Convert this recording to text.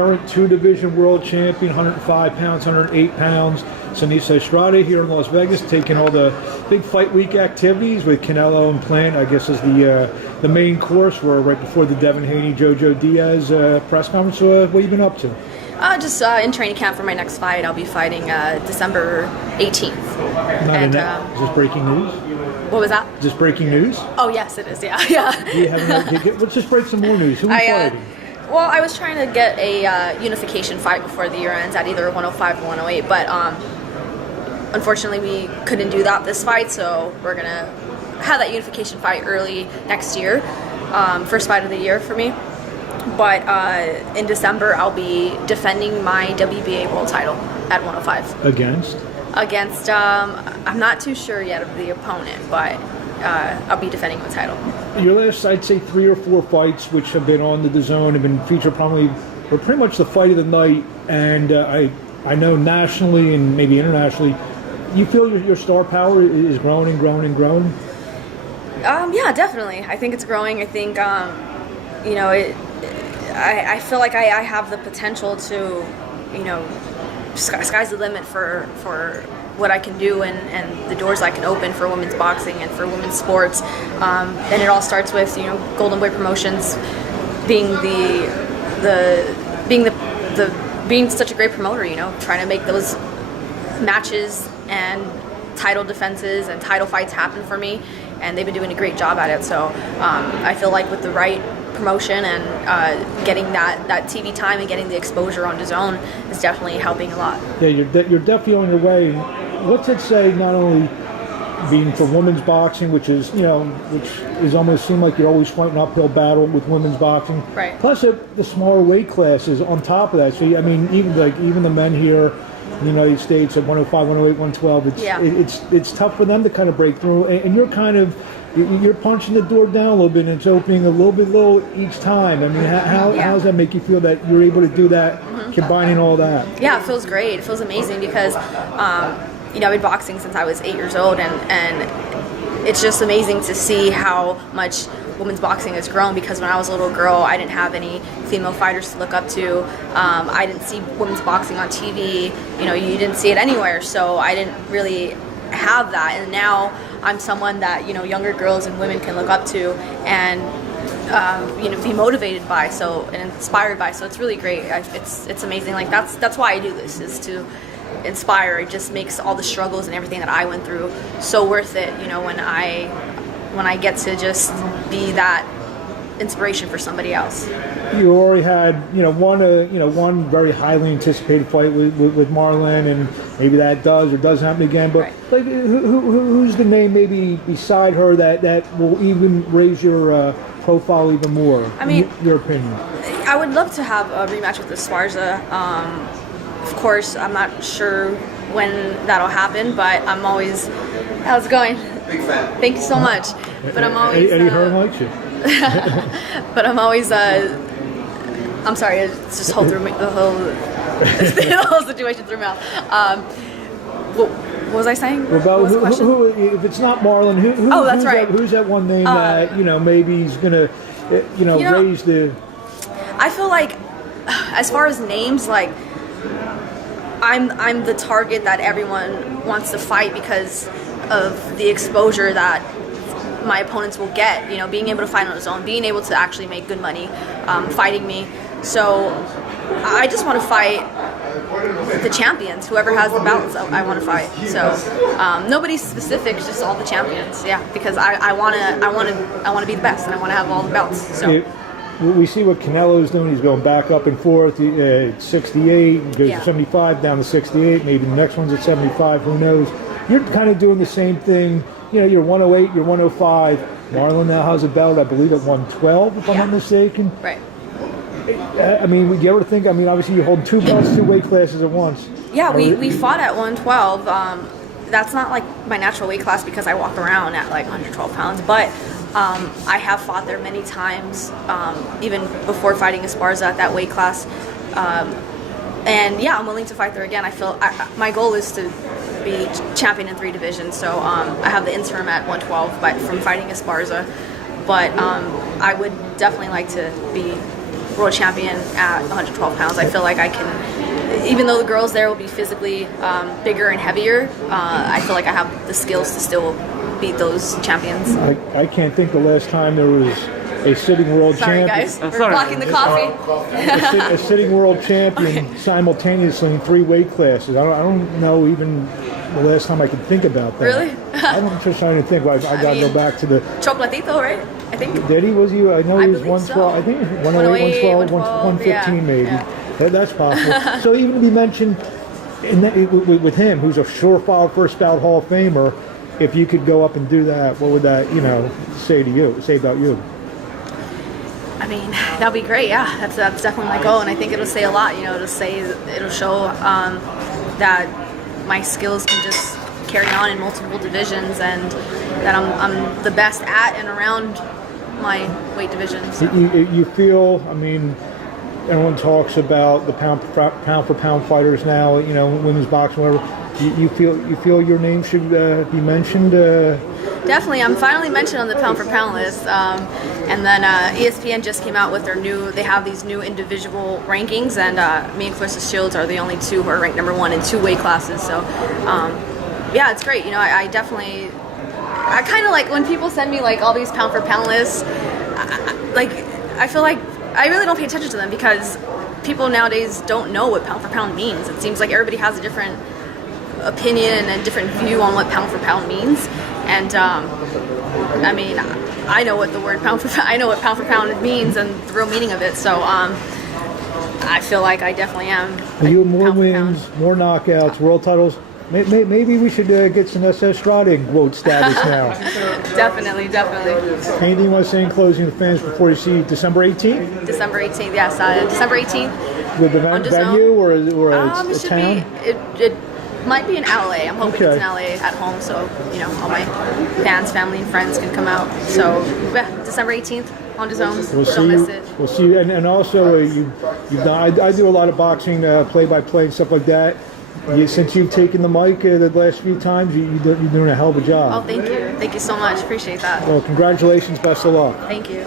current 2-division world champion, 105 pounds, 108 pounds. Seneisa Estrada here in Las Vegas, taking all the big fight week activities with Canelo and Plant. I guess is the main course. We're right before the Devin Haney-Jojo Diaz press conference. So what have you been up to? Just in training camp for my next fight. I'll be fighting December 18th. Is this breaking news? What was that? Is this breaking news? Oh, yes, it is. Yeah. Let's just break some more news. Who are you fighting? Well, I was trying to get a unification fight before the year ends at either 105 or 108, but unfortunately we couldn't do that this fight, so we're going to have that unification fight early next year. First fight of the year for me. But in December, I'll be defending my WBA world title at 105. Against, I'm not too sure yet of the opponent, but I'll be defending the title. Your last, I'd say, 3 or 4 fights, which have been on the DAZN, have been featured prominently, were pretty much the fight of the night. And I know nationally and maybe internationally, you feel your star power is growing and growing and growing? Yeah, definitely. I think it's growing. I think, I feel like I have the potential to, sky's the limit for what I can do and the doors I can open for women's boxing and for women's sports. And it all starts with, Golden Boy Promotions being being such a great promoter, trying to make those matches and title defenses and title fights happen for me. And they've been doing a great job at it. So I feel like with the right promotion and getting that TV time and getting the exposure on DAZN is definitely helping a lot. Yeah, you're definitely on your way. What's it say, not only being for women's boxing, which is almost seem like you're always fighting an uphill battle with women's boxing. Right. Plus the smaller weight classes on top of that. So even the men here in the United States at 105, 108, 112, it's tough for them to kind of break through. And you're punching the door down a little bit, and it's opening a little bit each time. I mean, how does that make you feel that you're able to do that, combining all that? Yeah, it feels great. It feels amazing because, I've been boxing since I was 8 years old, and it's just amazing to see how much women's boxing has grown, because when I was a little girl, I didn't have any female fighters to look up to. I didn't see women's boxing on TV. You didn't see it anywhere, so I didn't really have that. And now I'm someone that younger girls and women can look up to and be motivated by, and inspired by. So it's really great. It's amazing. Like that's why I do this, is to inspire. It just makes all the struggles and everything that I went through so worth it. When I get to just be that inspiration for somebody else. You already had one very highly anticipated fight with Marlon, and maybe that does or doesn't happen again. But like, who's the name maybe beside her that will even raise your profile even more? I mean, in your opinion. I would love to have a rematch with Esparza. Of course, I'm not sure when that'll happen, but I'm always. How's it going? Big fan. Thank you so much. But I'm always. Eddie Hearn likes you. But I'm always. I'm sorry. It's just the whole situation threw me off. What was I saying? About who, if it's not Marlon, that's right. Who's that one name that maybe he's gonna raise the? I feel like, as far as names, like I'm the target that everyone wants to fight because of the exposure that my opponents will get, being able to fight on his own, being able to actually make good money fighting me. So I just want to fight the champions, whoever has the belts. I want to fight. So nobody specific, just all the champions. Yeah, because I want to be the best, and I want to have all the belts. So. We see what Canelo's doing. He's going back up and forth. 68, goes to 75, down to 68. Maybe the next one's at 75. Who knows? You're kind of doing the same thing. You're 108, you're 105. Marlon now has a belt, I believe, at 112, if I'm not mistaken. Right. I mean, would you ever think? I mean, obviously you're holding 2 belts, 2 weight classes at once. Yeah, we fought at 112. That's not like my natural weight class because I walk around at like 112 pounds, but. I have fought there many times, even before fighting Esparza at that weight class. And yeah, I'm willing to fight there again. I feel my goal is to be champion in 3 divisions. So I have the interim at 112, but from fighting Esparza. But I would definitely like to be world champion at 112 pounds. I feel like I can, even though the girls there will be physically bigger and heavier, I feel like I have the skills to still beat those champions. I can't think the last time there was a sitting world Sorry champion. guys, we're blocking the coffee. A sitting world champion simultaneously in 3 weight classes. I don't know even the last time I could think about that. Really? I'm just trying to think. I got to go back to the... Chocolatito, right? I think. Did he? Was he? I know he was 112. So. I think 108, 112, 115 yeah. maybe. Yeah. That's possible. So even to be mentioned with him, who's a surefire first bout Hall of Famer, if you could go up and do that, what would that say about you? I mean, that'd be great. Yeah, that's definitely my goal, and I think it'll say a lot. It'll show that my skills can just carry on in multiple divisions, and that I'm the best at and around my weight division. So. You feel? I mean, everyone talks about the pound for pound fighters now. Women's boxing, whatever. You feel your name should be mentioned? Definitely, I'm finally mentioned on the pound for pound list, and then ESPN just came out with they have these new individual rankings, and me and Clarissa Shields are the only 2 who are ranked number 1 in 2 weight classes. So, yeah, it's great. I kind of like when people send me like all these pound for pound lists. I feel like I really don't pay attention to them because people nowadays don't know what pound for pound means. It seems like everybody has a different opinion and a different view on what pound for pound means. And I mean, I know what the word pound for pound means and the real meaning of it. So I feel like I definitely am. You have more wins, more knockouts, world titles. Maybe we should get Seneisa Estrada in GOAT status now. Definitely. Anything you want to say in closing to the fans before you see December 18th? December 18th, yes. December 18th. With the venue or a town? It might be in LA. I'm hoping it's in LA at home, so all my fans, family, and friends can come out. So yeah, December 18th on DAZN. Don't miss it. We'll see you. And also, you've done. I do a lot of boxing, play-by-play and stuff like that. Since you've taken the mic the last few times, you're doing a hell of a job. Oh, thank you so much. Appreciate that. Well, congratulations. Best of luck. Thank you.